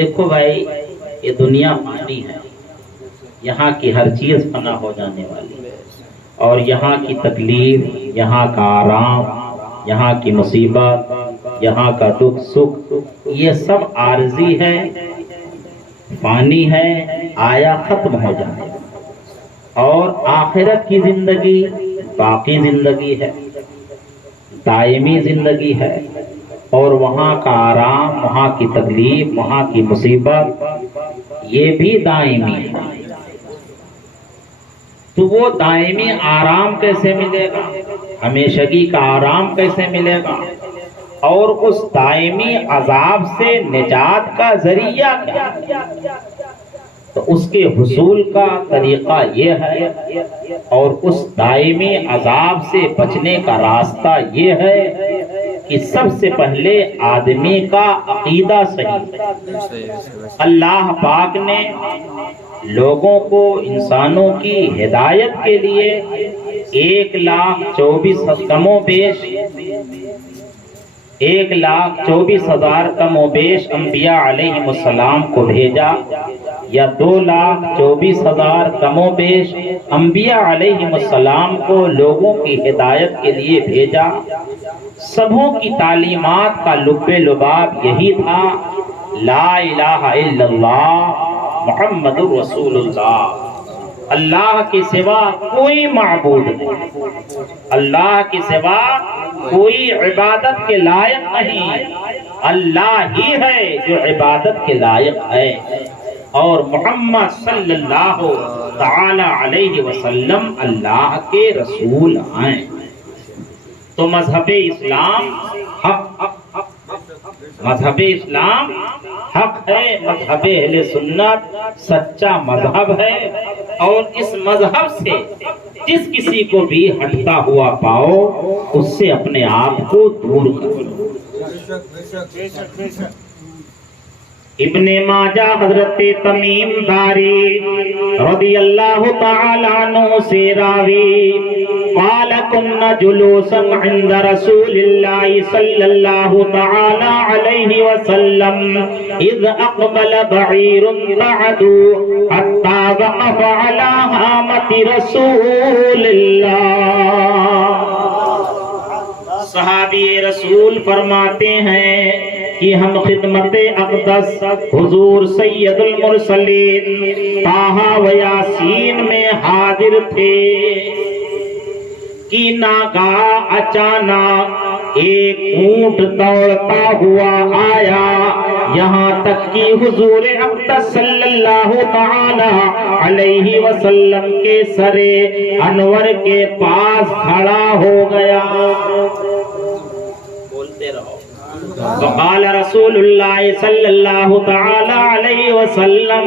دیکھو بھائی، یہ دنیا فانی ہے، یہاں کی ہر چیز فنا ہو جانے والی ہے، اور یہاں کی تکلیف، یہاں کا آرام، یہاں کی مصیبت، یہاں کا دکھ سکھ، یہ سب عارضی ہے، فانی ہے، آیا ختم ہو جائے۔ اور آخرت کی زندگی باقی زندگی ہے، دائمی زندگی ہے، اور وہاں کا آرام، وہاں کی تکلیف، وہاں کی مصیبت، یہ بھی دائمی ہے۔ تو وہ دائمی آرام کیسے ملے گا؟ ہمیشگی کا آرام کیسے ملے گا؟ اور اس دائمی عذاب سے نجات کا ذریعہ کیا؟ تو اس کے حصول کا طریقہ یہ ہے، اور اس دائمی عذاب سے بچنے کا راستہ یہ ہے کہ سب سے پہلے آدمی کا عقیدہ صحیح۔ اللہ پاک نے لوگوں کو، انسانوں کی ہدایت کے لیے 1,24,000 کم و بیش 1,24,000 کم و بیش انبیاء علیہ السلام کو بھیجا، یا 2,24,000 کم و بیش انبیاء علیہ السلام کو لوگوں کی ہدایت کے لیے بھیجا۔ سبوں کی تعلیمات کا لب لباب یہی تھا، لا الہ الا اللہ محمد الرسول اللہ، اللہ کے سوا کوئی معبود نہیں، اللہ کے سوا کوئی عبادت کے لائق نہیں، اللہ ہی ہے جو عبادت کے لائق ہے، اور محمد صلی اللہ تعالی علیہ وسلم اللہ کے رسول ہیں۔ تو مذہب اسلام حق ہے، مذہب اہل سنت سچا مذہب ہے، اور اس مذہب سے جس کسی کو بھی ہٹتا ہوا پاؤ، اس سے اپنے آپ کو دور کرو۔ ابن ماجہ حضرت تمیم داری رضی اللہ تعالی عنہ سے راوی، قال كنا جلوسا عند رسول الله صلی اللہ تعالی علیہ وسلم اذ اقبل بعیر بعدو حتى وقف على هامة رسول اللہ۔ صحابی رسول فرماتے ہیں کہ ہم خدمت اقدس حضور سید المرسلین طٰہٰ و یاسین میں حاضر تھے کہ ناگاہ اچانک ایک اونٹ دوڑتا ہوا آیا، یہاں تک کہ حضور اقدس صلی اللہ تعالی علیہ وسلم کے سر انور کے پاس کھڑا ہو گیا۔ بولتے رہو۔ وقال رسول اللہ صلی اللہ تعالی علیہ وسلم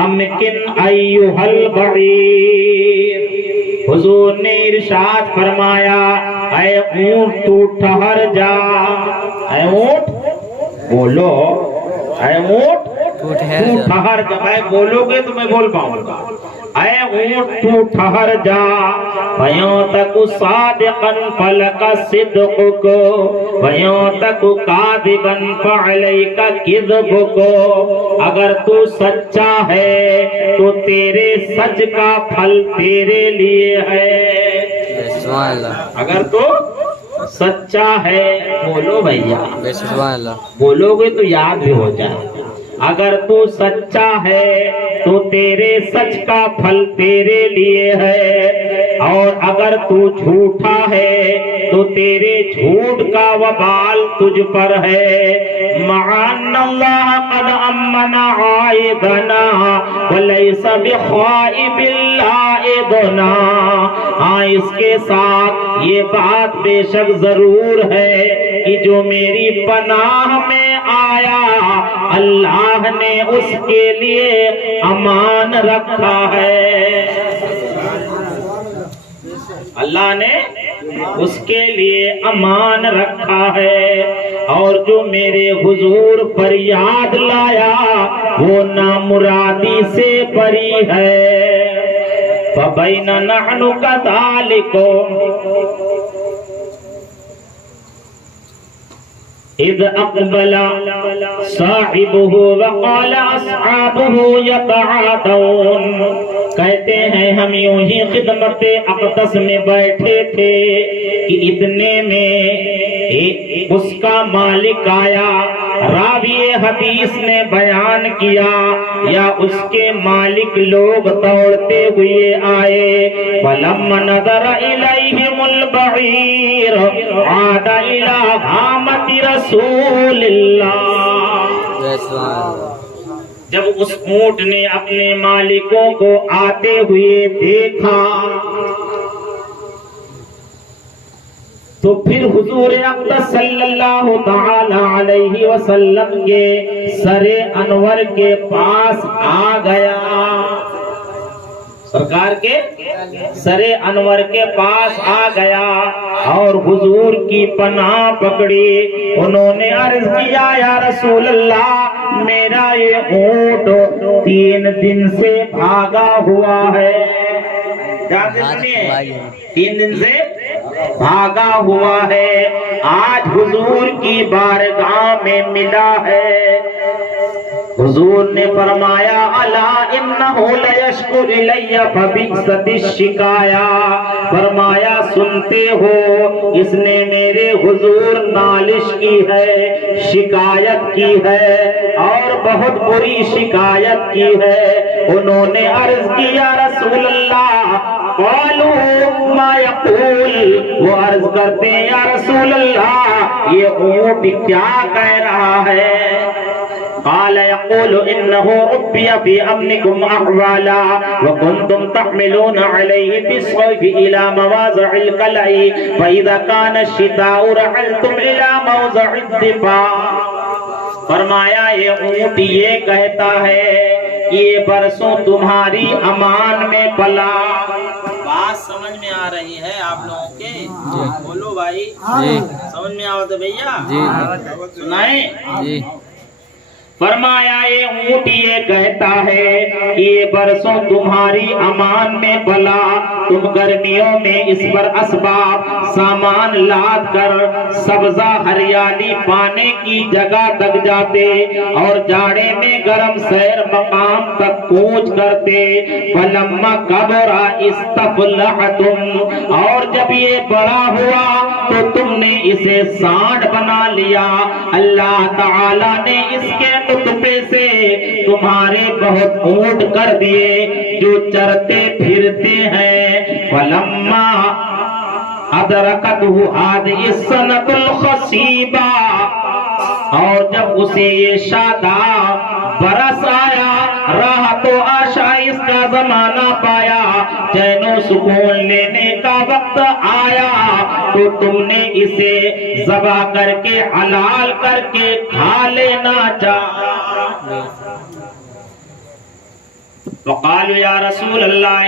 امکن ایھا البعیر، حضور نے ارشاد فرمایا، اے اونٹ تو ٹھہر جا، اے اونٹ بولو، اے اونٹ تو ٹھہر جا، میں بولو گے تو میں بول پاؤں گا، اے اونٹ تو ٹھہر جا، وَیَوْ تَکُ صَادِقًا فَلَكَ صِدْقُکُ وَیَوْ تَکُ کَاذِبًا فَعَلَيْکَ کِذْبُکُ، اگر تو سچا ہے تو تیرے سچ کا پھل تیرے لیے ہے، اگر تو سچا ہے، بولو بھیا، بولو گے تو یاد بھی ہو جائے، اگر تو سچا ہے تو تیرے سچ کا پھل تیرے لیے ہے، اور اگر تو جھوٹا ہے تو تیرے جھوٹ کا وبال تجھ پر ہے۔ مَعَنَّ اللَّهَ قَدْ أَمَّنَ عَائِدَنَا وَلَيْسَ بِخَائِبٍ لَائِدُنَا، ہاں اس کے ساتھ یہ بات بے شک ضرور ہے کہ جو میری پناہ میں آیا، اللہ نے اس کے لیے امان رکھا ہے، اللہ نے اس کے لیے امان رکھا ہے، اور جو میرے حضور پر یاد لایا وہ نامرادی سے بری ہے۔ فَبَيْنَ نَحْنُ كَذَلِكُمْ، اذ اقبل صاحبہ وقال اصحابہ یتعاطون، کہتے ہیں ہم یوں ہی خدمت اقدس میں بیٹھے تھے کہ اتنے میں اس کا مالک آیا. راوی حدیث نے بیان کیا یا اس کے مالک لوگ دوڑتے ہوئے آئے. فلما نظر الیہم البعیر عاد الی حامۃ رسول اللہ، جب اس اونٹ نے اپنے مالکوں کو آتے ہوئے دیکھا تو پھر حضور اقدس صلی اللہ تعالی علیہ وسلم کے سر انور کے پاس آ گیا. سرکار کے سر انور کے پاس آ گیا اور حضور کی پناہ پکڑی. انہوں نے عرض کیا یا رسول اللہ، میرا یہ اونٹ 3 دن سے بھاگا ہوا ہے. 3 دن سے بھاگا ہوا ہے، آج حضور کی بارگاہ میں ملا ہے. حضور نے فرمایا الا انہ لیشکو الی فبئست الشکایا، فرمایا سنتے ہو اس نے میرے حضور نالش کی ہے، شکایت کی ہے اور بہت بری شکایت کی ہے. انہوں نے عرض کیا رسول اللہ، قالوا ما یقول، وہ عرض کرتے ہیں یا رسول اللہ یہ اونٹ کیا کہہ رہا ہے؟ قال يقول انه ربي في امنكم احوالا وكنتم تحملون عليه بالصيف الى مواضع القلع فاذا كان الشتاء رحلتم الى موضع الدفاع. فرمایا یہ اونٹ یہ کہتا ہے یہ برسوں تمہاری امان میں پلا. بات سمجھ میں آ رہی ہے آپ لوگوں کے؟ بولو بھائی، سمجھ میں آؤ تو بھیا سنائیں. فرمایا یہ اونٹ یہ کہتا ہے کہ یہ برسوں تمہاری امان میں پلا، تم گرمیوں میں اس پر اسباب سامان لاد کر سبزہ ہریالی پانے کی جگہ تک جاتے اور جاڑے میں گرم سیر مقام تک کوچ کرتے. فلما کبر استفلحتم، اور جب یہ بڑا ہوا تو تم نے اسے سانڈ بنا لیا. اللہ تعالی نے اس کے نطفے سے تمہارے بہت اونٹ کر دیے جو چرتے پھرتے ہیں. فلما ادرکتہ هذه السنة الخصیبہ، اور جب اسے یہ شاداب برس آیا، راحت و آشائش کا زمانہ پایا، چین و سکون لینے کا وقت آیا، تو تم نے اسے ذبح کر کے حلال کر کے کھا لینا چاہا. وقالوا یا رسول اللہ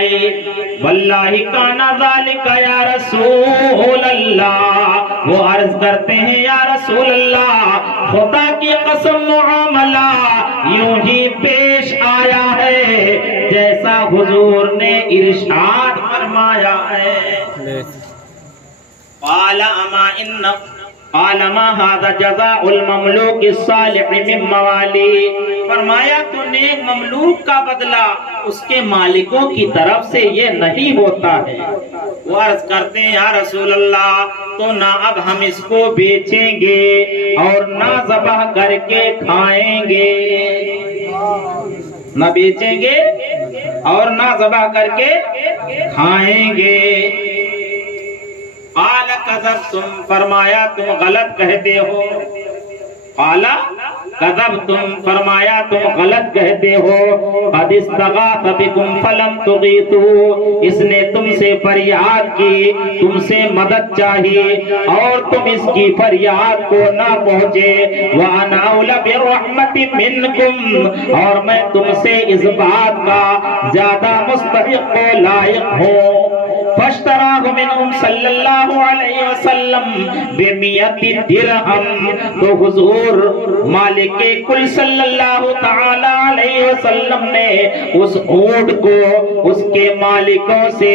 واللہ کان ذالک یا رسول اللہ، وہ عرض کرتے ہیں یا رسول اللہ خدا کی قسم معاملہ یوں ہی پیش آیا ہے جیسا حضور نے ارشاد فرمایا ہے. قال ما هذا جزاء المملوک الصالح من موالی، فرمایا تو نیک مملوک کا بدلہ اس کے مالکوں کی طرف سے یہ نہیں ہوتا ہے. وہ عرض کرتے ہیں یا رسول اللہ تو نہ اب ہم اس کو بیچیں گے اور نہ ذبح کر کے کھائیں گے، نہ بیچیں گے اور نہ ذبح کر کے کھائیں گے. قال کذبتم، فرمایا تم غلط کہتے ہو. قال کذبتم، فرمایا تم غلط کہتے ہو. قد استغاث بکم فلم تغیثوا، اس نے تم سے فریاد کی، تم سے مدد چاہیے اور تم اس کی فریاد کو نہ پہنچے. وانا اولى بالرحمة منکم، اور میں تم سے اس بات کا زیادہ مستحق و لائق ہوں. فاشتراہ منہم صلی اللہ علیہ وسلم ب100 درہم، تو حضور مالک کل صلی اللہ تعالی علیہ وسلم نے اس اونٹ کو اس کے مالکوں سے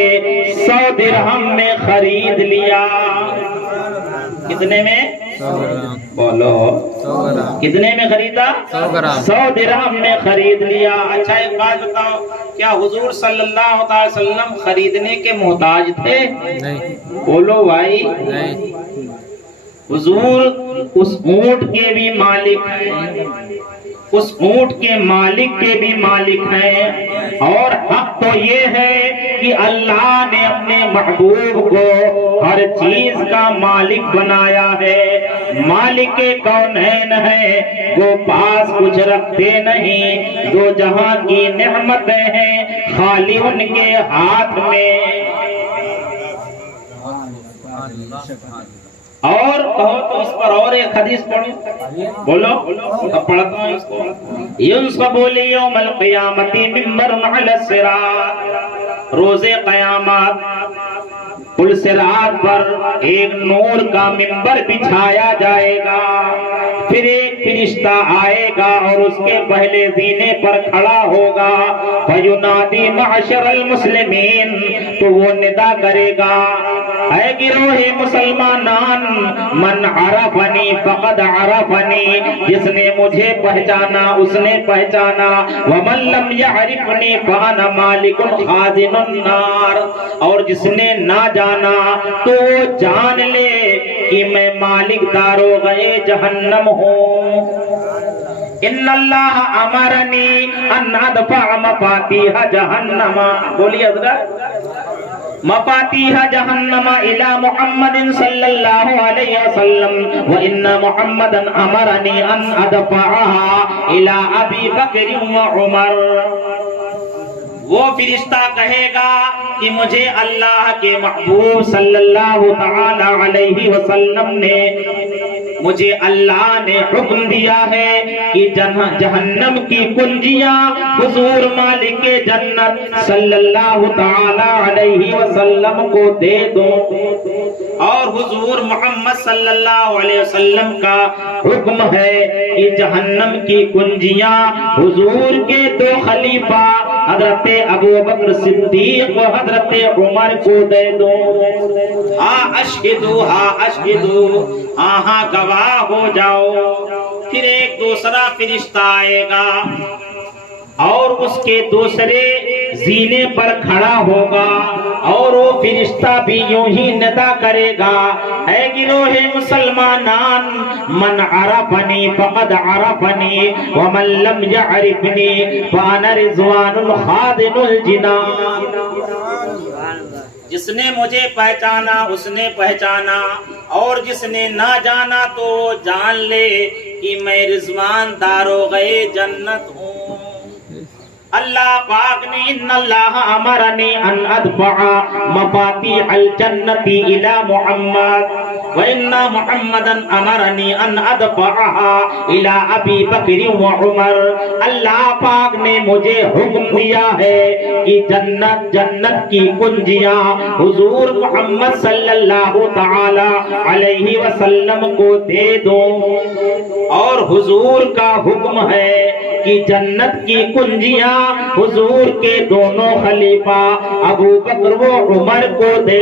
100 درہم میں خرید لیا. کتنے میں؟ 100 گرام بولو 100 گرام کتنے میں خریدا؟ 100 گرام 100 درہم میں خرید لیا۔ اچھا ایک بات بتاؤ، کیا حضور صلی اللہ علیہ وسلم خریدنے کے محتاج تھے؟ نہیں بولو بھائی، نہیں حضور اس اونٹ کے بھی مالک ہیں، اس اونٹ کے مالک کے بھی مالک ہیں، اور حق تو یہ ہے کہ اللہ نے اپنے محبوب کو ہر چیز کا مالک بنایا ہے۔ مالک کونین ہے، وہ پاس کچھ رکھتے نہیں، دو جہاں کی نعمتیں ہیں خالی ان کے ہاتھ میں۔ اور کہو تو اس پر اور ایک حدیث پڑھو، بولو اب پڑھتا ہوں اس کو۔ ينصب ليوم القیامت ممبر علی الصراط، روز قیامت پل صراط پر ایک نور کا ممبر بچھایا جائے گا، پھر ایک فرشتہ آئے گا اور اس کے پہلے زینے پر کھڑا ہوگا، فَيُنَادِي مَعْشَرَ الْمُسْلِمِينَ، تو وہ ندا کرے گا، اے گروہ مسلمانان، من عرفنی فقد عرفنی، جس نے مجھے پہچانا اس نے پہچانا، ومن لم یعرفنی فانا مالک خازن النار، اور جس نے نہ جانا تو وہ جان لے کہ میں مالک داروغہ جہنم ہوں۔ ان اللہ امرنی ان ادفع مفاتیح جہنم، بولیے حضرت، مفاتیح جہنم الی محمد صلی اللہ علیہ وسلم، وان محمدا امرنی ان ادفعها الی ابی بکر وعمر۔ وہ فرشتہ کہے گا کہ مجھے اللہ کے محبوب صلی اللہ تعالی علیہ وسلم نے، مجھے اللہ نے حکم دیا ہے کہ جہنم کی کنجیاں حضور مالک جنت صلی اللہ تعالی علیہ وسلم کو دے دو، اور حضور محمد صلی اللہ علیہ وسلم کا حکم ہے کہ جہنم کی کنجیاں حضور کے دو خلیفہ حضرت ابو بکر صدیق و حضرت عمر کو دے دو۔ اشہدو اشہدو، ہاں گواہ ہو جاؤ۔ پھر ایک دوسرا فرشتہ آئے گا اور اس کے دوسرے زینے پر کھڑا ہوگا، اور وہ فرشتہ بھی یوں ہی ندا کرے گا، اے گروہ مسلمانان، من عرفنی فقد عرفنی، ومن لم یعرفنی فانا رضوان خادم الجنان۔ جس نے مجھے پہچانا اس نے پہچانا، اور جس نے نہ جانا تو وہ جان لے کہ میں رضوان داروغہ جنت ہوں۔ اللہ پاک نے ان اللہ امرنی ان ادفع مفاتیح الجنت الی محمد، وان محمدا امرنی ان ادفعها الی ابی بکر وعمر۔ اللہ پاک نے مجھے حکم دیا ہے کہ جنت کی کنجیاں حضور محمد صلی اللہ تعالی علیہ وسلم کو دے دو، اور حضور کا حکم ہے کہ جنت کی کنجیاں حضور کے دونوں خلیفہ ابو بکر و عمر کو دے۔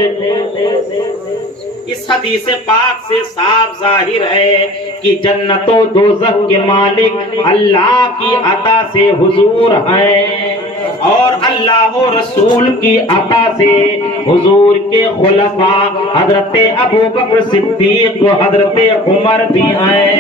اس حدیث پاک سے صاف ظاہر ہے کہ جنت و دوزخ کے مالک اللہ کی عطا سے حضور ہیں، اور اللہ و رسول کی عطا سے حضور کے خلفاء حضرت ابو بکر صدیق و حضرت عمر بھی ہیں۔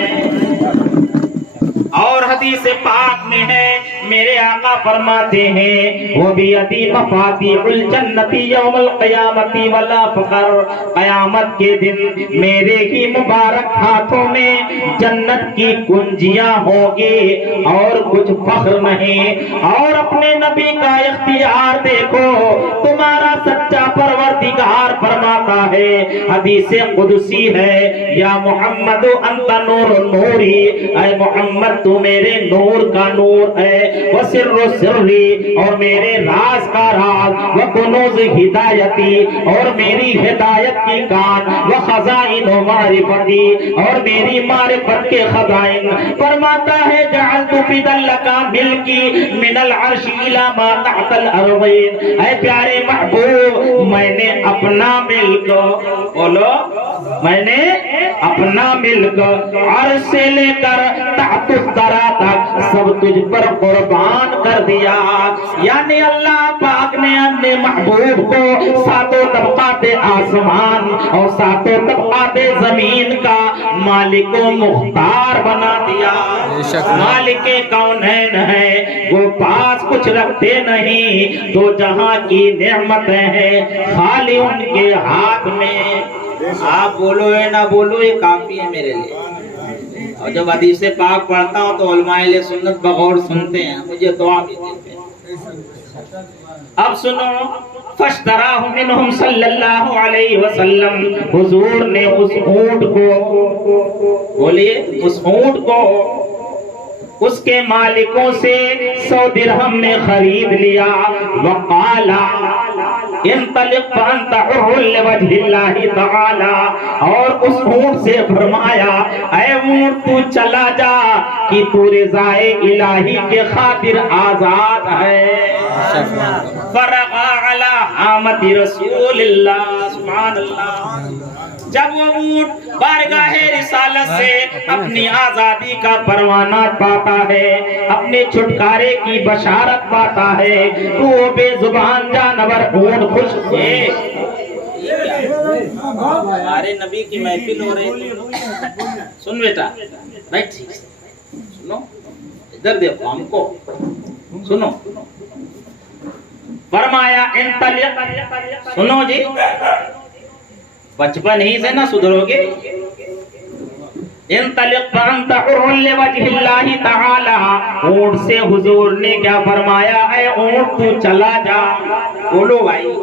اور حدیث پاک میں ہے، میرے آقا فرماتے ہیں، وہ بھی ادی مفاتیح الجنت یوم القیامت ولا فخر، قیامت کے دن میرے ہی مبارک ہاتھوں میں جنت کی کنجیاں ہوگی اور کچھ فخر نہیں۔ اور اپنے نبی کا اختیار دیکھو، تمہارا سچا پروردگار فرماتا ہے، حدیث قدسی ہے، یا محمد انت نور نوری، اے محمد تو میرے نور کا نور ہے، وسر سری، اور میرے راز کا راز، وکنوز ہدایتی، اور میری ہدایت کی کان، وخزائن معرفتی، اور میری معرفت کے خزائن۔ فرماتا ہے جعلت فدل لکا ملکی من العرش الى ما تحت الارضین، اے پیارے محبوب، میں نے اپنا ملک، بولو، میں نے اپنا ملک عرش سے لے کر تحت الثری تک سب تجھ پر قربان کر دیا. یعنی اللہ پاک نے اپنے محبوب کو ساتوں طبقات آسمان اور ساتوں طبقات زمین کا مالک و مختار بنا دیا. مالک کونین ہے، وہ پاس کچھ رکھتے نہیں، تو جہاں کی نعمتیں ہیں خالی ان کے ہاتھ میں. آپ بولو ہے نہ بولو یہ کافی ہے میرے لیے. اور جب حدیث پاک پڑھتا ہوں تو علماء اہل سنت بغور سنتے ہیں، مجھے دعا بھی دیتے ہیں. اب سنو، فاشتراہ منہم صلی اللہ علیہ وسلم، حضور نے اس اونٹ کو، بولیے اس اونٹ کو اس کے مالکوں سے 100 درہم میں خرید لیا. وقالا انطلق فانت حر لوجہ اللہ تعالی، اور اس اونٹ سے فرمایا اے اونٹ تو چلا جا کہ تو رضائے الہی کے خاطر آزاد ہے. فرغا علی حامت رسول اللہ، سبحان اللہ. جب وہ اونٹ بارگاہ رسالت سے اپنی آزادی کا پروانہ پاتا ہے، اپنے چھٹکارے کی بشارت پاتا ہے، تو وہ بے زبان جانور اونٹ خوش ہوئے. ہمارے نبی کی محفل ہو رہی. سن بیٹا بیٹھ، سنو ادھر دیکھو ہم کو، سنو. فرمایا انطلق، سنو جی بچپن ہی سے نہ سدھرو گے. انطلق فانت حر لوجہ اللہ تعالی، اونٹ سے حضور نے کیا فرمایا اے اونٹ تو چلا جا. بولو بھائی،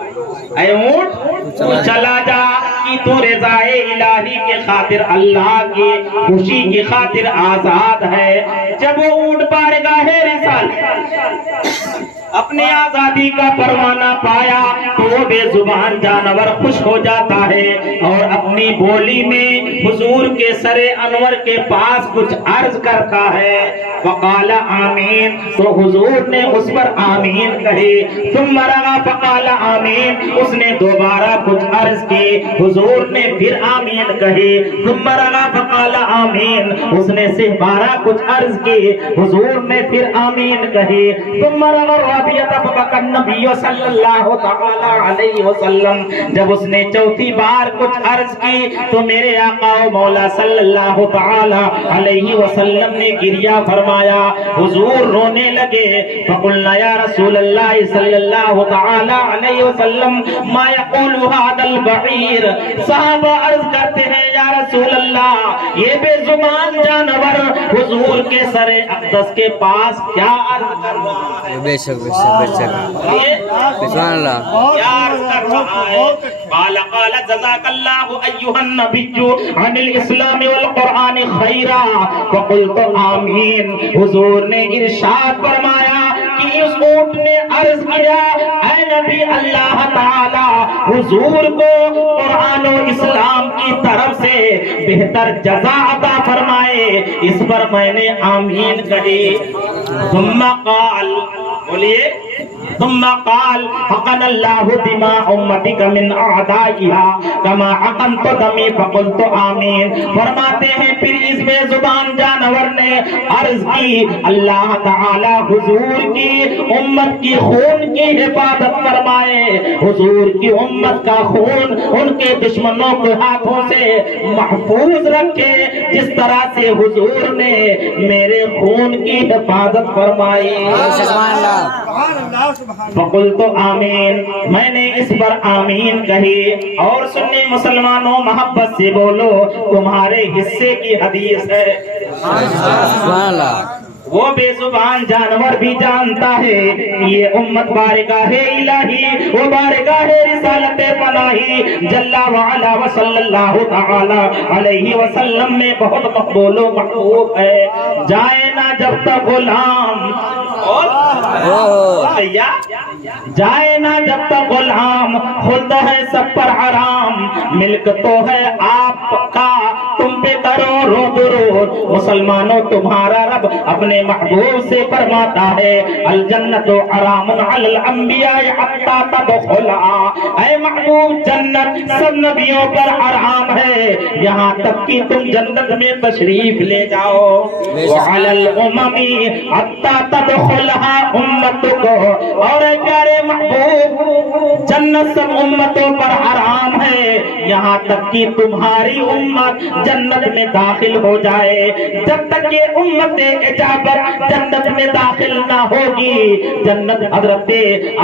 اے اونٹ تو چلا جا کہ تو رضائے الہی کے خاطر، اللہ کی خوشی کی خاطر آزاد ہے. جب وہ اونٹ بارگاہ رسالت اپنی آزادی کا پروانہ پایا تو وہ بے زبان جانور خوش ہو جاتا ہے اور اپنی بولی میں حضور کے سر انور کے پاس کچھ عرض کرتا ہے. فقال آمین، تو حضور نے اس پر آمین کہی. ثم رغا فقال آمین، اس نے دوبارہ کچھ عرض کی، حضور نے پھر آمین کہی. ثم رغا فقال آمین، اس نے دوبارہ کچھ عرض کی، حضور نے پھر آمین کہی. ثم رغا فبكى النبي صلی اللہ تعالی علیہ وسلم، جب اس نے چوتھی بار کچھ عرض کی تو میرے آقا و مولا صلی اللہ تعالی علیہ وسلم نے گریہ فرمایا، حضور رونے لگے. فقلنا یا رسول اللہ صلی اللہ تعالی علیہ وسلم ما یقول هذا البعیر، صحابہ عرض کرتے ہیں یا رسول اللہ یہ بے زبان جانور حضور کے سر اقدس کے پاس کیا عرض کر رہا ہے. بے شک بے شک بے شک، سبحان اللہ. کیا عرض کر رہا ہے؟ قال قال جزاک اللہ ایھا النبی عن الاسلام والقرآن خیرا. فقلت آمین. حضور نے ارشاد فرمایا کہ اس اونٹ نے عرض کیا اے نبی اللہ تعالی حضور کو قرآن و اسلام کی طرف سے بہتر جزا عطا فرمائے. اس پر میں نے آمین کہی. ثم قال، بولیے ثم قال حقن اللہ دماء امتک من اعدائها کما حقنت دمی فقلت آمین. فرماتے ہیں پھر اس بے زبان جانور نے عرض کی اللہ تعالی حضور کی امت کی خون کی حفاظت فرمائے، حضور کی امت کا خون ان کے دشمنوں کے ہاتھوں سے محفوظ رکھے جس طرح سے حضور نے میرے خون کی حفاظت فرمائی. فقلت آمین، میں نے اس پر آمین کہی. اور سنی مسلمانوں محبت سے بولو، تمہارے حصے کی حدیث ہے. سبحان اللہ. وہ بے زبان جانور بھی جانتا ہے یہ امت بارگاہ الہی وہ بارگاہ رسالت پناہی جل وعلا و صلی اللہ تعالی علیہ وسلم میں بہت مقبول و محبوب ہے. جائے نہ جب تک غلام، جائے نہ جب تک غلام، خود ہے سب پر حرام، ملک تو ہے آپ کا تم پہ کرو رو درود مسلمانوں تمہارا رب اپنے محبوب سے فرماتا ہے الجنت حرام علی الانبیاء حتی تدخلها، اے محبوب جنت سب نبیوں پر حرام ہے یہاں تک کہ تم جنت میں تشریف لے جاؤ، وعلی الامم حتی تدخلها امتک، اور اے پیارے محبوب جنت سب امتوں پر حرام ہے یہاں تک کہ تمہاری امت جنت میں داخل ہو جائے، جب تک یہ امت اجابت جنت میں داخل نہ ہوگی جنت حضرت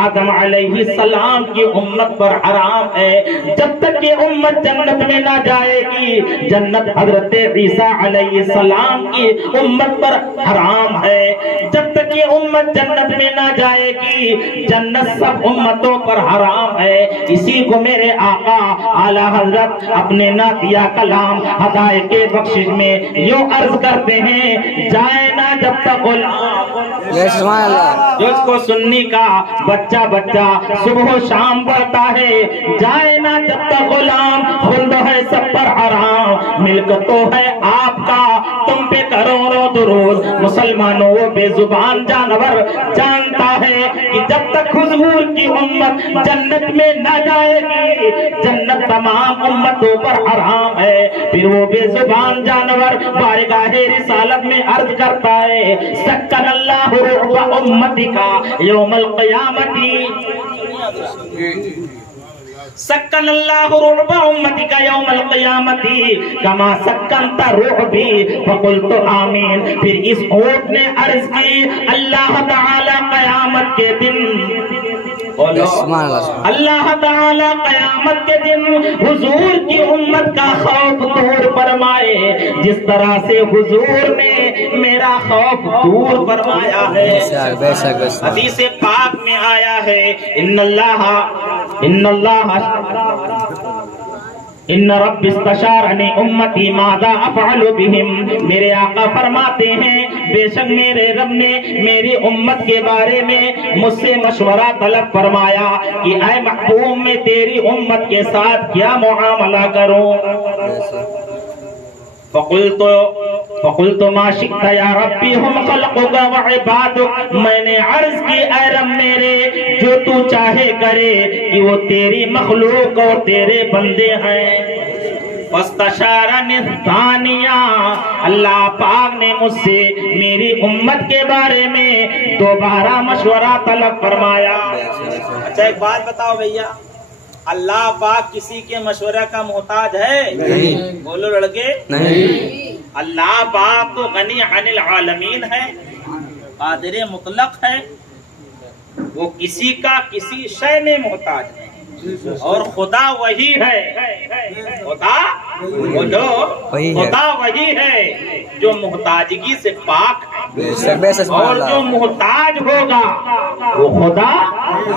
آدم علیہ السلام کی امت پر حرام ہے، جب تک یہ امت جنت میں نہ جائے گی جنت حضرت عیسیٰ علیہ السلام کی امت پر حرام ہے، جب تک یہ امت جنت میں نہ جائے گی جنت سب امتوں پر حرام ہے۔ اسی کو میرے آقا اعلیٰ حضرت اپنے نعتیہ کلام ہدایت بخشش میں یوں عرض کرتے ہیں جائے نہ جب تک غلام، سبحان اللہ، جو اس کو سننے کا بچہ بچہ صبح و شام پڑھتا ہے، جائے نہ جب تک غلام خلد ہے سب پر حرام، ملک تو ہے آپ کا تم پہ کروڑوں درود، مسلمانوں وہ بے زبان جانور جانتا ہے کہ جب تک حضور کی امت جنت میں نہ جائے گی جنت تمام امتوں پر حرام ہے۔ پھر وہ بے زبان جانور بارگاہ رسالت میں عرض کرتا ہے سکن اللہ رعب امتکا یوم القیامتی، سکن اللہ رعب امتک یوم القیامتی کما سکنت رعبی فقلت آمین۔ پھر اس اونٹ نے عرض کی اللہ تعالی قیامت کے دن اللہ تعالی قیامت کے دن حضور کی امت کا خوف دور فرمائے جس طرح سے حضور نے میرا خوف دور فرمایا ہے۔ حدیث پاک میں آیا ہے ان رب استشارنی امتی ماذا افعل بہم، میرے آقا فرماتے ہیں بے شک میرے رب نے میری امت کے بارے میں مجھ سے مشورہ طلب فرمایا کہ اے محبوب میں تیری امت کے ساتھ کیا معاملہ کروں، فقلت ما شئت یا ربی ہم خلقک و عبادک، میں نے عرض کی اے رب میرے جو تو چاہے کرے کہ وہ تیری مخلوق اور تیرے بندے ہیں۔ فاستشارنی الثانیہ، اللہ پاک نے مجھ سے میری امت کے بارے میں دوبارہ مشورہ طلب فرمایا۔ اچھا ایک بات بتاؤ بھیا، اللہ پاک کسی کے مشورہ کا محتاج ہے؟ نہیں۔ بولو لڑکے، نہیں۔ اللہ پاک تو غنی عن العالمین ہے، قادر مطلق ہے، وہ کسی کا کسی شے میں محتاج ہے، اور خدا وہی ہے، خدا بولو خدا وہی ہے جو محتاجگی سے پاک ہے، اور جو محتاج ہوگا وہ خدا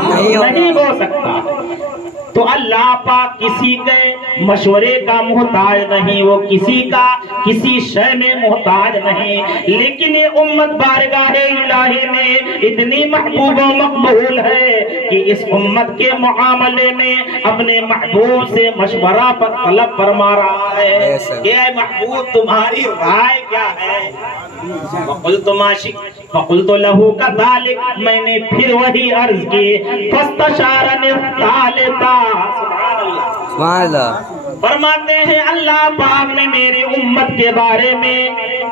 نہیں ہو سکتا۔ تو اللہ پاک کسی کے مشورے کا محتاج نہیں، وہ کسی کا کسی شے میں محتاج نہیں، لیکن یہ امت بارگاہ الہی میں اتنی محبوب و مقبول ہے کہ اس امت کے معاملے میں اپنے محبوب سے مشورہ پر طلب فرما رہا ہے کہ اے محبوب تمہاری رائے کیا ہے؟ فقلت لہو کذالک، میں نے پھر وہی عرض کی فاستشارنی الثالثہ، سبحان اللہ، فرماتے ہیں اللہ پاک نے میری امت کے بارے میں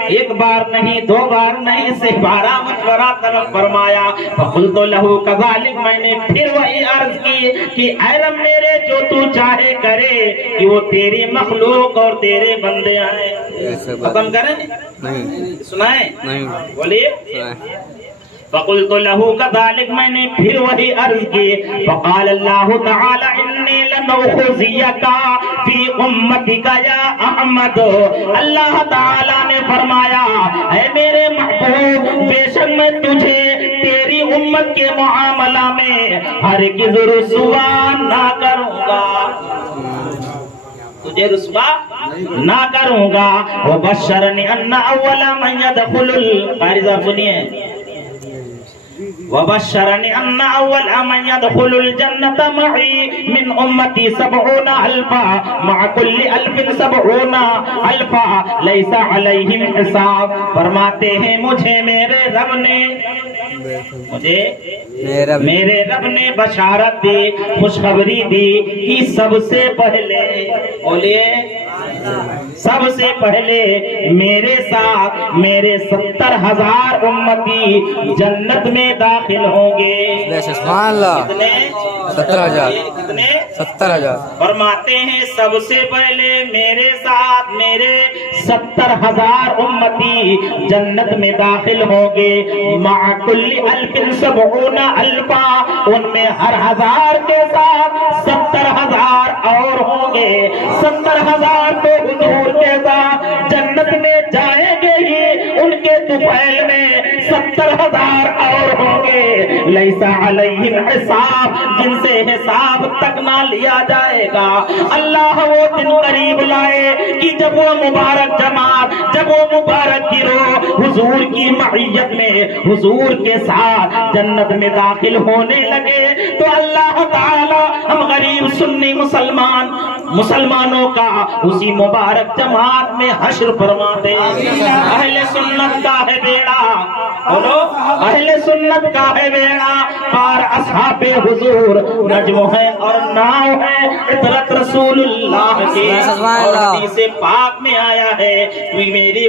ایک بار نہیں دو بار نہیں سے 12 مشورہ طلب فرمایا۔ فقلت لہو کذالک، میں نے پھر وہی عرض کی کہ اے رب میرے جو تو چاہے کرے کہ وہ تیری مخلوق اور تیرے بندے ہیں۔ ختم کریں؟ نہیں سنائیں؟ نہیں بولیے۔ فقلت له كذلك، میں نے پھر وہی عرض کی۔ فقال اللہ تعالی انی لنؤخذیک فی امتک یا احمد، اللہ تعالی نے فرمایا اے میرے محبوب بے شک میں تجھے تیری امت کے معاملہ میں ہرگز رسوا نہ کروں گا، تجھے رسوا نہ کروں گا۔ وبشرنی ان اول من يدخل القارئ، سنیے وبشرني أن أول من يدخل الجنة معي من أمتي 70,000 مع كل 1,000 70,000 ليس عليهم حساب. فرماتے ہیں مجھے میرے رب نے بشارت دی، خوشخبری دی کہ سب سے پہلے، بولیے سب سے پہلے میرے ساتھ میرے 70,000 امتی جنت میں داخل ہوں گے. سبحان اللہ. کتنے؟ 70,000. کتنے؟ 70,000. فرماتے ہیں سب سے پہلے میرے ساتھ میرے 70,000 امتی جنت میں داخل ہوں گے. مع کل 1,000 70,000 ان میں ہر 1,000 کے ساتھ 70,000 اور ہوں گے. 70,000 تو حضور کے ساتھ جنت میں جائیں گے ہی، ان کے طفیل میں 70,000 اور ہوں گے. لیسا علیہم حساب، جن سے حساب تک نہ لیا جائے گا. اللہ وہ دن قریب لائے کہ جب وہ مبارک جماعت، جب وہ مبارک گروہ حضور کی معیت میں حضور کے ساتھ جنت میں داخل ہونے لگے تو اللہ تعالی ہم غریب سنی مسلمانوں کا اسی مبارک جماعت میں حشر فرما دے. اہل سنت کا ہے بیڑا، بولو اہل سنت کا ہے بیڑا پار. اصحاب حضور نجم ہے اور ناؤ ہے عطرت رسول اللہ کے. اور حدیث پاک میں آیا ہے میری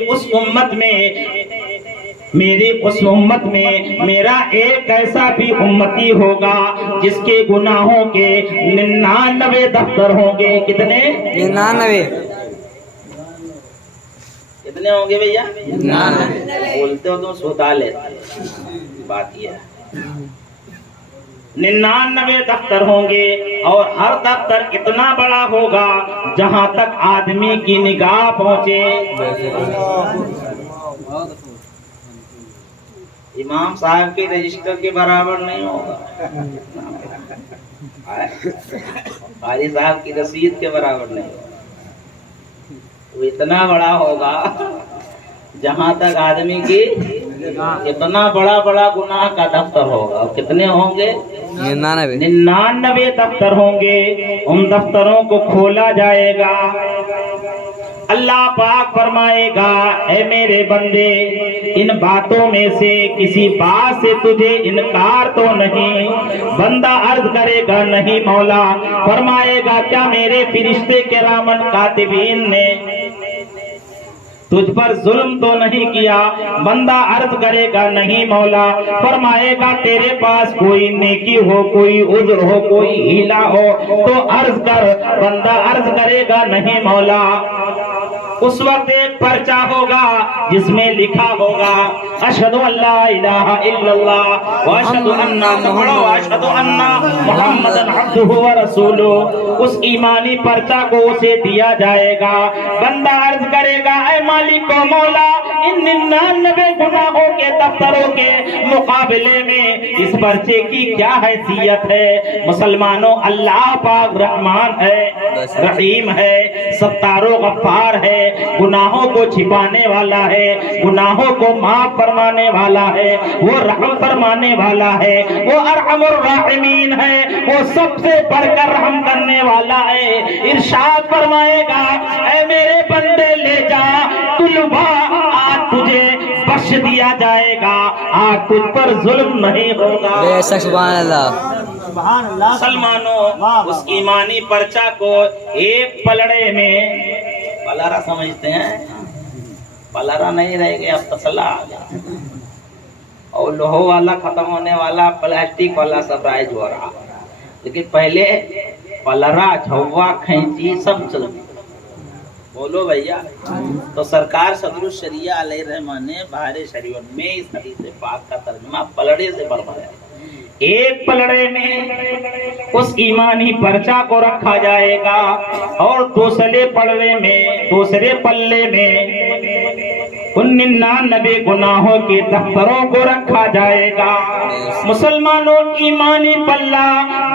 اس امت میں میرا ایک ایسا بھی امتی ہوگا جس کے گناہوں کے 99 دفتر ہوں گے. کتنے؟ 99. کتنے ہوں گے بھیا؟ 99. بولتے ہو تو سوتا لیتے، بات یہ ہے 99 دفتر ہوں گے. اور ہر دفتر اتنا بڑا ہوگا جہاں تک آدمی کی نگاہ پہنچے. امام صاحب کے رجسٹر کے برابر نہیں ہوگا، قاری صاحب کی رسید کے برابر نہیں ہوگا. وہ اتنا بڑا ہوگا جہاں تک آدمی کی اتنا بڑا گناہ کا دفتر ہوگا. اور کتنے ہوں گے؟ 99 دفتر ہوں گے. ان دفتروں کو کھولا جائے گا. اللہ پاک فرمائے گا اے میرے بندے، ان باتوں میں سے کسی بات سے تجھے انکار تو نہیں؟ بندہ عرض کرے گا نہیں مولا. فرمائے گا کیا میرے فرشتے کرامن کاتبین نے تجھ پر ظلم تو نہیں کیا؟ بندہ عرض کرے گا نہیں مولا. فرمائے گا تیرے پاس کوئی نیکی ہو، کوئی عذر ہو، کوئی ہیلا ہو تو عرض کر. بندہ عرض کرے گا نہیں مولا. اس وقت ایک پرچہ ہوگا جس میں لکھا ہوگا اشہد ان لا الہ الا اللہ واشہد ان محمد عبدہ ورسولہ. اس ایمانی پرچہ کو اسے دیا جائے گا. بندہ عرض کرے گا اے مالک و مولا، ان 99 گناہوں کے دفتروں کے مقابلے میں اس پرچے کی کیا حیثیت ہے؟ مسلمانوں، اللہ پاک رحمان ہے، رحیم ہے، ستار و غفار ہے، گناہوں کو چھپانے والا ہے، گناہوں کو معاف فرمانے والا ہے، وہ رحم فرمانے والا ہے، وہ ارحم الراحمین ہے، وہ سب سے بڑھ کر رحم کرنے والا ہے. ارشاد فرمائے گا اے میرے بندے لے جا طلبا، آج تجھے بخش دیا جائے گا، آج تجھ پر ظلم نہیں ہوگا. بے شک سبحان اللہ. مسلمانوں، اس ایمانی پرچہ کو ایک پلڑے میں، پلڑا سمجھتے ہیں، پلڑا نہیں رہ گیا، اب تسلا آ گیا، اور لوہو والا ختم ہونے والا، پلاسٹک والا سب رائج ہو رہا. لیکن پہلے پلڑا، جھوا، کھینچی سب چلتی. بولو بھیا. تو سرکار صدر الشریعہ علیہ الرحمٰن نے بہار شریعت میں اس حدیث پاک کا ترجمہ پلڑے سے فرمایا. ایک پلڑے میں اس ایمانی پرچہ کو رکھا جائے گا اور دوسرے پلڑے میں، دوسرے پلے میں ان 99 گناہوں کے دفتروں کو رکھا جائے گا. مسلمانوں ایمانی پلہ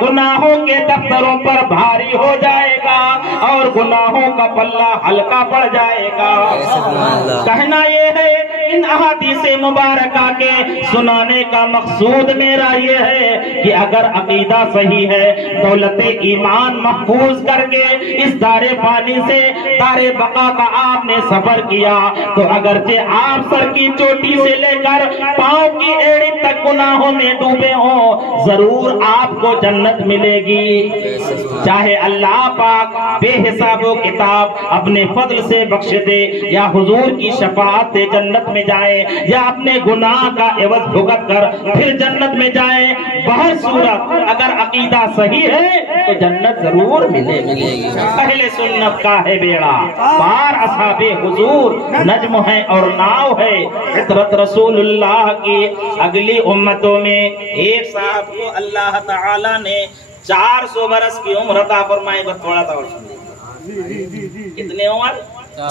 گناہوں کے دفتروں پر بھاری ہو جائے گا اور گناہوں کا پلہ ہلکا پڑ جائے گا۔ کہنا یہ ہے ان احادیث مبارکہ کے سنانے کا مقصود میرا یہ ہے کہ اگر عقیدہ صحیح ہے، دولت ایمان محفوظ کر کے اس دار فانی سے دار بقا کا آپ نے سفر کیا تو اگرچہ آپ سر کی چوٹی سے لے کر پاؤں کی ایڑی تک گناہوں میں ڈوبے ہوں، ضرور آپ کو جنت ملے گی۔ چاہے اللہ پاک بے حساب و کتاب اپنے فضل سے بخش دے یا حضور کی شفاعت سے جنت میں جائے یا اپنے گناہ کا عوض بھگت کر پھر جنت میں جائے، بہر صورت اگر عقیدہ صحیح ہے تو جنت ضرور ملے گی۔ اہل سنت کا ہے بیڑا پار، اصحاب حضور نجم ہے اور ناؤ ہے۔ فطرت رسول اللہ کی اگلی امتوں میں ایک صاحب کو اللہ تعالی نے 400 برس کی عمر عطا فرمائی۔ بس تھوڑا سا اور سنیے، کتنے عمر؟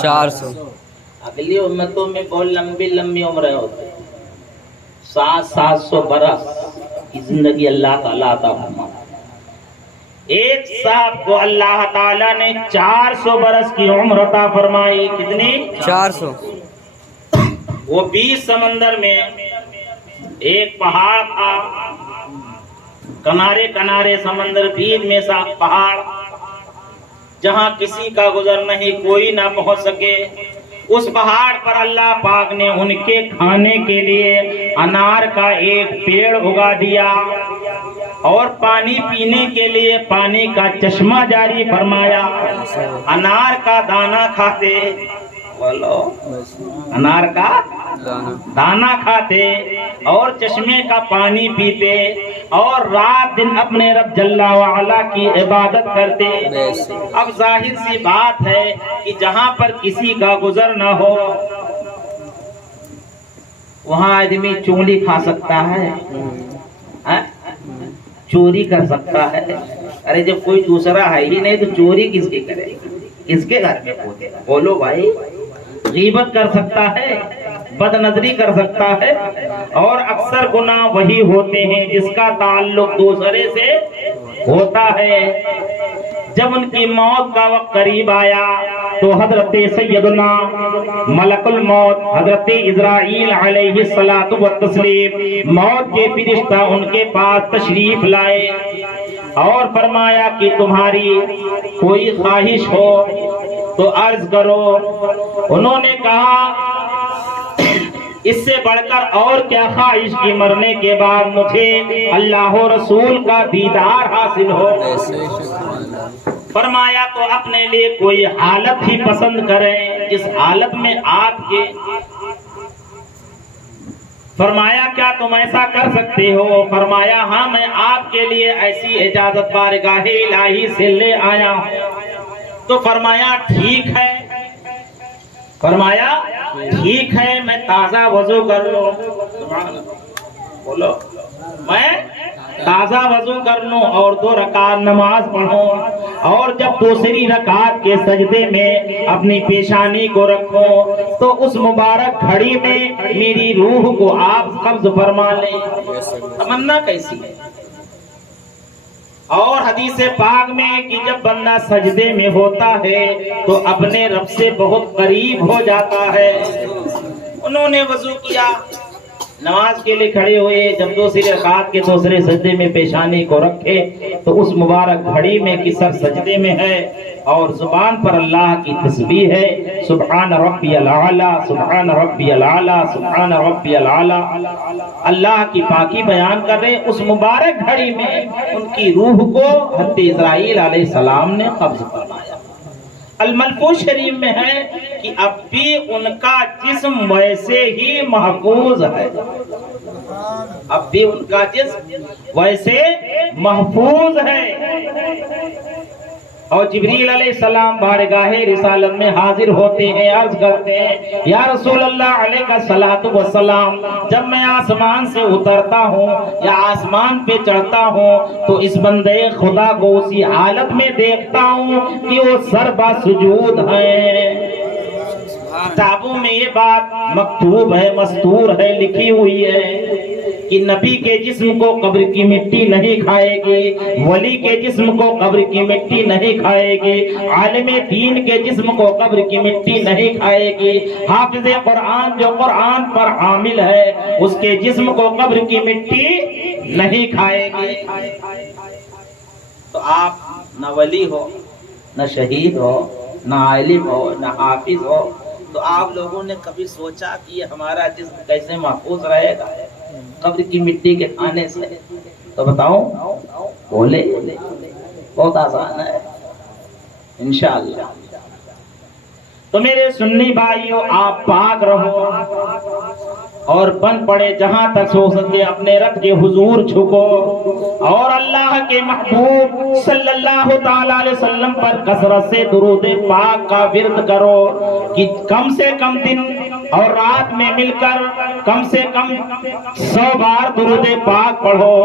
400۔ اگلی امتوں میں بہت لمبی لمبی عمریں ہوتی ہیں، 700 برس کی زندگی اللہ تعالیٰ عطا فرماتا۔ ایک صاحب کو اللہ تعالیٰ نے 400 برس کی عمر عطا فرمائی۔ کتنی؟ 400۔ وہ 20 سمندر میں ایک پہاڑ تھا، کنارے کنارے سمندر، بیچ میں سا پہاڑ جہاں کسی کا گزر نہیں، کوئی نہ پہنچ سکے۔ اس پہاڑ پر اللہ پاک نے ان کے کھانے کے لیے انار کا ایک پیڑ اگا دیا اور پانی پینے کے لیے پانی کا چشمہ جاری فرمایا۔ انار کا دانہ کھاتے، بولو انار کا دانہ کھاتے اور چشمے کا پانی پیتے اور رات دن اپنے رب جل وعلا کی عبادت کرتے۔ اب ظاہر سی بات ہے کہ جہاں پر کسی کا گزر نہ ہو وہاں آدمی چونگلی کھا سکتا ہے، چوری کر سکتا ہے۔ ارے جب کوئی دوسرا ہے ہی نہیں تو چوری کس کی کرے، کس کے گھر میں پوتے؟ بولو بھائی، غیبت کر سکتا ہے، بد نظری کر سکتا ہے، اور اکثر گناہ وہی ہوتے ہیں جس کا تعلق دوسرے سے ہوتا ہے۔ جب ان کی موت کا وقت قریب آیا تو حضرت سیدنا ملک الموت حضرت اسرائیل علیہ الصلوۃ والتسلیم موت کے فرشتہ ان کے پاس تشریف لائے اور فرمایا کہ تمہاری کوئی خواہش ہو تو عرض کرو۔ انہوں نے کہا اس سے بڑھ کر اور کیا خواہش کی، مرنے کے بعد مجھے اللہ و رسول کا دیدار حاصل ہو۔ فرمایا تو اپنے لیے کوئی حالت ہی پسند کریں جس حالت میں آپ کے۔ فرمایا کیا تم ایسا کر سکتے ہو؟ فرمایا ہاں، میں آپ کے لیے ایسی اجازت بارگاہ الہی سے لے آیا ہوں۔ تو فرمایا ٹھیک ہے، فرمایا ٹھیک ہے، میں تازہ وضو کر لوں، بولو میں تازہ وضو کر لوں اور 2 رکعت نماز پڑھوں، اور جب دوسری رکعت کے سجدے میں اپنی پیشانی کو رکھوں تو اس مبارک گھڑی میں میری روح کو آپ قبض فرما لیں۔ تمنا کیسی ہے؟ اور حدیث پاک میں کہ جب بندہ سجدے میں ہوتا ہے تو اپنے رب سے بہت قریب ہو جاتا ہے۔ انہوں نے وضو کیا، نماز کے لیے کھڑے ہوئے، جب دوسری رکعت کے دوسرے سجدے میں پیشانی کو رکھے تو اس مبارک گھڑی میں کہ سر سجدے میں ہے اور زبان پر اللہ کی تسبیح ہے، سبحان ربی العالی، سبحان ربی العالی، سبحان ربی العالی، اللہ کی پاکی بیان کر رہے۔ اس مبارک گھڑی میں ان کی روح کو حضرت اسرائیل علیہ السلام نے قبض فرمایا۔ الملفوظ شریف میں ہے کہ اب بھی ان کا جسم ویسے ہی محفوظ ہے، اب بھی ان کا جسم ویسے محفوظ ہے۔ اور جبریل علیہ السلام بارگاہ رسالت میں حاضر ہوتے ہیں، عرض کرتے ہیں یا رسول اللہ علیہ الصلوۃ والسلام، جب میں آسمان سے اترتا ہوں یا آسمان پہ چڑھتا ہوں تو اس بندے خدا کو اسی حالت میں دیکھتا ہوں کہ وہ سربا سجود ہیں۔ کتابوں میں یہ بات مکتوب ہے، مستور ہے، لکھی ہوئی ہے کہ نبی کے جسم کو قبر کی مٹی نہیں کھائے گی، ولی کے جسم کو قبر کی مٹی نہیں کھائے گی، عالم دین کے جسم کو قبر کی مٹی نہیں کھائے گی، حافظ قرآن جو قرآن پر عامل ہے اس کے جسم کو قبر کی مٹی نہیں کھائے گی۔ تو آپ نہ ولی ہو، نہ شہید ہو، نہ عالم ہو، نہ حافظ ہو، تو آپ لوگوں نے کبھی سوچا کہ یہ ہمارا جسم کیسے محفوظ رہے گا قبر کی مٹی کے کھانے سے؟ تو بتاؤ، بولے، بہت آسان ہے انشاءاللہ۔ تو میرے سنی بھائیوں، آپ پاک رہو اور بن پڑے جہاں تک ہو سکے اپنے رب کے حضور جھکو اور اللہ کے محبوب صلی اللہ تعالی علیہ وسلم پر کثرت سے درود پاک کا ورد کرو کہ کم سے کم دن اور رات میں مل کر کم سے کم 100 بار درود پاک پڑھو۔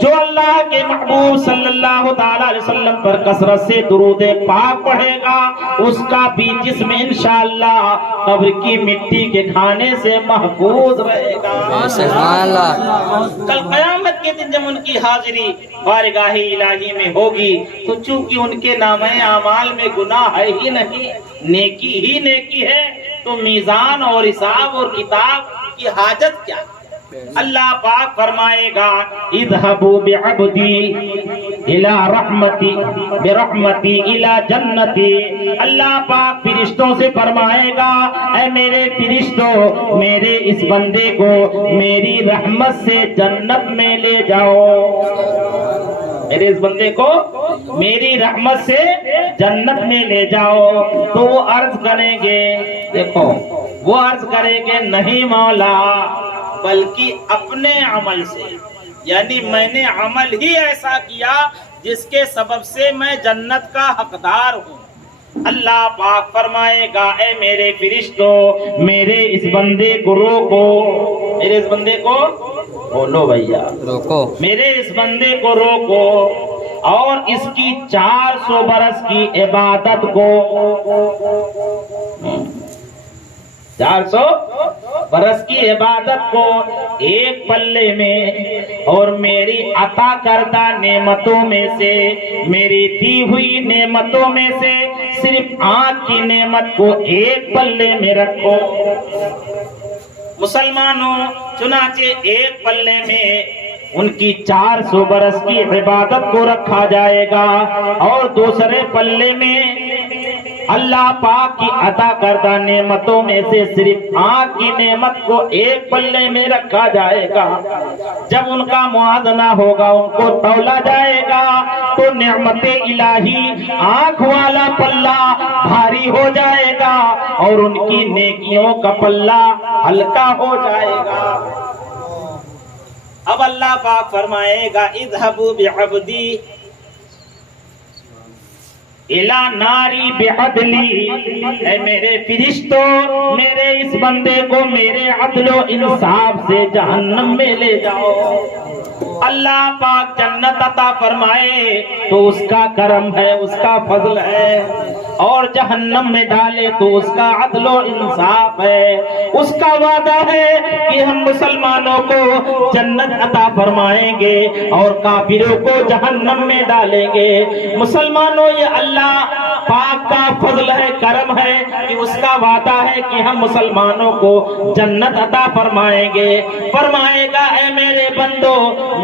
جو اللہ کے محبوب صلی اللہ تعالی علیہ وسلم پر کثرت سے درود پاک پڑھے گا اس کا بھی جسم انشاءاللہ قبر کی مٹی کے کھانے سے محفوظ رہے گا۔ سبحان اللہ۔ کل قیامت کے دن جب ان کی حاضری بارگاہ الہی میں ہوگی تو چونکہ ان کے نامہ اعمال میں گناہ ہے ہی نہیں، نیکی ہی نیکی ہے، تو میزان اور حساب اور کتاب کی حاجت کیا؟ اللہ پاک فرمائے گا اذهبوا بعبدی الى رحمتی برحمتی الى جنتی۔ اللہ پاک فرشتوں سے فرمائے گا اے میرے فرشتوں، میرے اس بندے کو میری رحمت سے جنت میں لے جاؤ، میرے اس بندے کو میری رحمت سے جنت میں لے جاؤ۔ تو وہ عرض کریں گے، دیکھو وہ عرض کریں گے نہیں مولا، بلکہ اپنے عمل سے، یعنی میں نے عمل ہی ایسا کیا جس کے سبب سے میں جنت کا حقدار ہوں۔ اللہ پاک فرمائے گا اے میرے فرشتوں، میرے اس بندے کو روکو، میرے اس بندے کو بولو بھیا روکو، میرے اس بندے کو روکو اور اس کی 400 برس کی عبادت کو، 400 برس کی عبادت کو ایک پلے میں اور میری عطا کردہ نعمتوں میں سے، میری دی ہوئی نعمتوں میں سے صرف آنکھ کی نعمت کو ایک پلے میں رکھو۔ مسلمانوں، چنانچہ ایک پلے میں ان کی 400 برس کی عبادت کو رکھا جائے گا اور دوسرے پلے میں اللہ پاک کی عطا کردہ نعمتوں میں سے صرف آنکھ کی نعمت کو ایک پلے میں رکھا جائے گا۔ جب ان کا موازنہ ہوگا، ان کو تولا جائے گا تو نعمت الہی آنکھ والا پلہ بھاری ہو جائے گا اور ان کی نیکیوں کا پلہ ہلکا ہو جائے گا۔ اب اللہ پاک فرمائے گا اذهبوا بعبدی الا ناری بعدلی، اے میرے فرشتوں، میرے اس بندے کو میرے عدل و انصاف سے جہنم میں لے جاؤ۔ اللہ پاک جنت عطا فرمائے تو اس کا کرم ہے، اس کا فضل ہے، اور جہنم میں ڈالے تو اس کا عدل و انصاف ہے۔ اس کا وعدہ ہے کہ ہم مسلمانوں کو جنت عطا فرمائیں گے اور کافروں کو جہنم میں ڈالیں گے۔ مسلمانوں، یہ اللہ پاک کا فضل ہے، کرم ہے کہ اس کا وعدہ ہے کہ ہم مسلمانوں کو جنت عطا فرمائیں گے۔ فرمائے گا اے میرے بندو،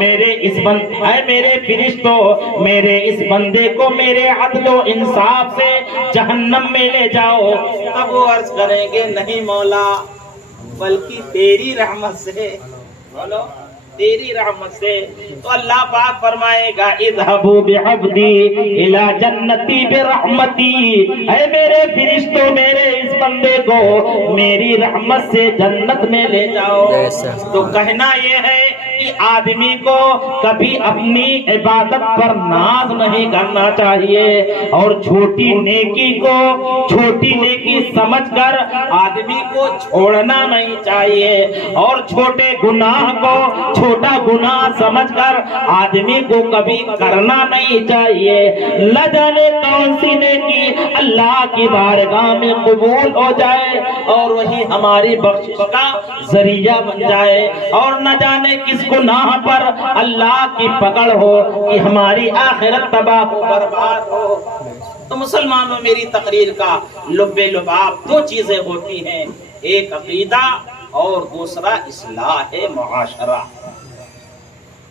اے میرے فرشتوں، میرے اس بندے کو میرے عدل و انصاف سے جہنم میں لے جاؤ۔ اب وہ عرض کریں گے نہیں مولا، بلکہ تیری رحمت سے، بولو تیری رحمت سے۔ تو اللہ پاک فرمائے گا اذهبوا بعبدی الى جنتی برحمتی، اے میرے فرشتوں، میرے اس بندے کو میری رحمت سے جنت میں لے جاؤ۔ تو کہنا یہ ہے کہ آدمی کو کبھی اپنی عبادت پر ناز نہیں کرنا چاہیے اور چھوٹی نیکی کو چھوٹی نیکی سمجھ کر آدمی کو چھوڑنا نہیں چاہیے اور چھوٹے گناہ کو چھوٹا گناہ سمجھ کر آدمی کو کبھی کرنا نہیں چاہیے۔ نہ جانے کون سی نیکی اللہ کی بارگاہ میں قبول ہو جائے اور وہی ہماری بخشش کا ذریعہ بن جائے، اور نہ جانے کس گناہ پر اللہ کی پکڑ ہو کہ ہماری آخرت تباہ و برباد ہو۔ تو مسلمانوں، میری تقریر کا لب لباب دو چیزیں ہوتی ہیں، ایک عقیدہ اور دوسرا اصلاح معاشرہ۔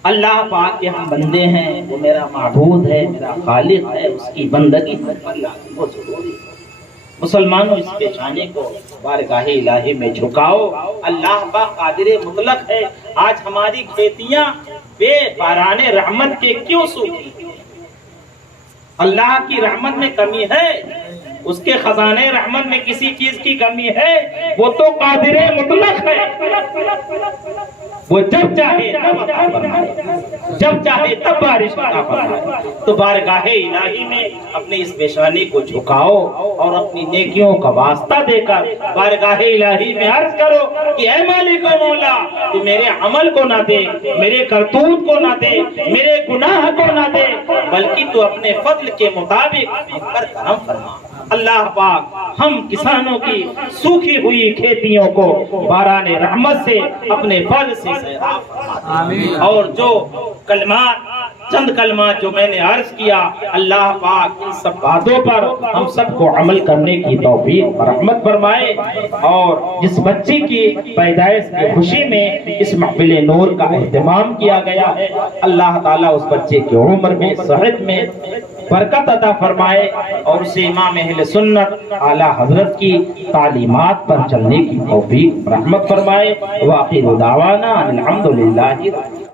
اللہ پاک کے ہم بندے ہیں، وہ میرا معبود ہے، میرا خالق ہے، اس کی بندگی پر لازم و ضروری ہے۔ مسلمانوں، اس پیشانے کو بارگاہ الہی میں جھکاؤ۔ اللہ پاک قادر مطلق ہے۔ آج ہماری کھیتیاں بے باران رحمت کے کیوں سوکھی؟ اللہ کی رحمت میں کمی ہے؟ اس کے خزانے رحمت میں کسی چیز کی کمی ہے؟ وہ تو قادر مطلق ہے، وہ جب چاہے تب عطا فرمائے، جب چاہے تب بارش عطا فرمائے۔ تو بارگاہ الہی میں اپنے اس پیشانی کو جھکاؤ اور اپنی نیکیوں کا واسطہ دے کر بارگاہ الہی میں عرض کرو کہ اے مالک و مولا، تو میرے عمل کو نہ دے، میرے کرتوت کو نہ دے، میرے گناہ کو نہ دے، بلکہ تو اپنے فضل کے مطابق ہم پر کرم فرما۔ اللہ پاک ہم کسانوں کی سوکھی ہوئی کھیتیوں کو باران رحمت سے اپنے فضل سے سیراب فرما دے، اور جو کلمات چند کلمات جو میں نے عرض کیا، اللہ پاک ان سب باتوں پر ہم سب کو عمل کرنے کی توفیق اور رحمت فرمائے۔ اور جس بچی کی پیدائش کی خوشی میں اس محفل نور کا اہتمام کیا گیا ہے، اللہ تعالیٰ اس بچے کی عمر میں صحت میں برکت عطا فرمائے اور اسے امام اہل سنت اعلیٰ حضرت کی تعلیمات پر چلنے کی توفیق رحمت فرمائے۔ وآخر دعوانا الحمدللہ۔